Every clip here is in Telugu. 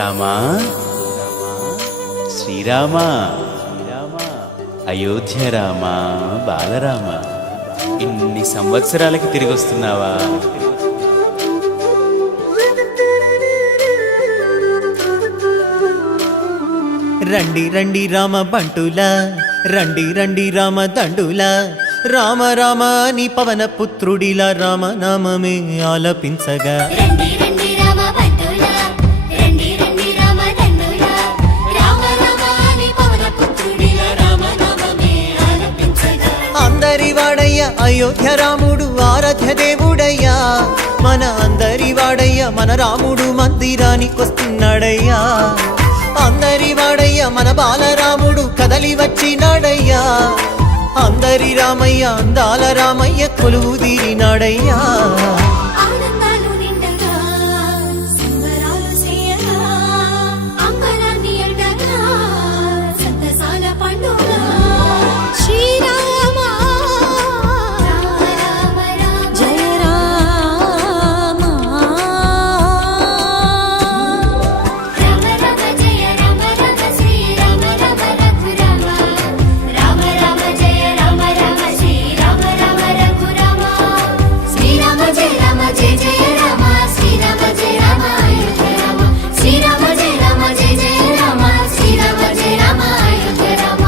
రామా శ్రీరామా అయోధ్య రామా బాలరామ ఇన్ని సంవత్సరాలకి తిరిగి వస్తున్నావా? రండి రండి రామ బంటులా, రండి రండి రామ దండులా, రామ రామ అని పవన పుత్రుడిలా రామనామమే ఆలపించగా. రండి రండి రామ బంటులా, రండి రండి రామ దండులా, రామ రామ అని పవన పుత్రుడిలా రామనామమే ఆలపించగా. అందరి వాడయ్య అయోధ్య రాముడు ఆరాధ్య దేవుడయ్యా, మన అందరి వాడయ్య మన రాముడు మందిరానికొస్తున్నాడయ్యా. అందరి వాడయ్య మన బాలరాముడు కదలి వచ్చినాడయ్యా, అందరి రామయ్య అందాల రామయ్య కొలువు తీరినాడయ్యా. ఆనందాలు నిండగా సంబరాలు చేయగా, అంబరాన్ని అండగా సంతసాల పండుగ. శ్రీరామ రామ రామ జయ రామ, రామ రామ జయ రామ రామ శ్రీరామ రామ రఘురామ, రామ రామ జయ రామ రామ శ్రీరామ రామ రఘురామ, శ్రీరామ జయ రామ జయ జయ రామ, శ్రీరామ జయ రామ అయోధ్య రామ, శ్రీరామ జయ రామ జయ జయ రామ, శ్రీరామ జయ రామ అయోధ్య రామ.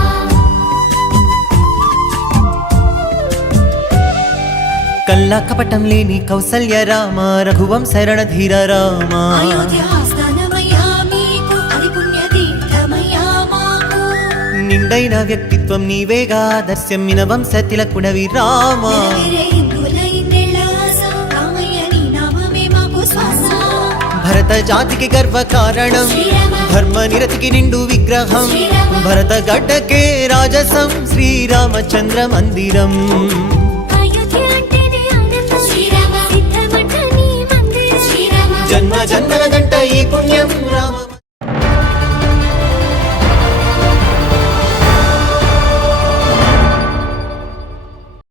కల్లా కపటం లేని కౌసల్య రామ, రఘువంశ రణధీర రామ. అయోధ్య ఆస్థానమయ్యా మీకు, అది పుణ్య తీర్థమయ్యా మాకు. నిండైన వ్యక్తిత్వం నీవేగా, ఆదర్శమ్మిన వంశ తిలకుడవి రామ. నెరవేరే హిందువుల ఇన్నేళ్ల ఆశ, రామయ్య నీ నామమే మాకు శ్వాస. భరత జాతికి గర్వ కారణం, శ్రీరామ ధర్మ నిరతికి నిండు విగ్రహం, శ్రీరామ భరత గడ్డకే రాజసం శ్రీరామచంద్ర మందిరం. అయోధ్య అంటేనే ఆనందం, శ్రీరామ సిద్ధమట నీ మందిరం, శ్రీరామ జన్మ జన్మల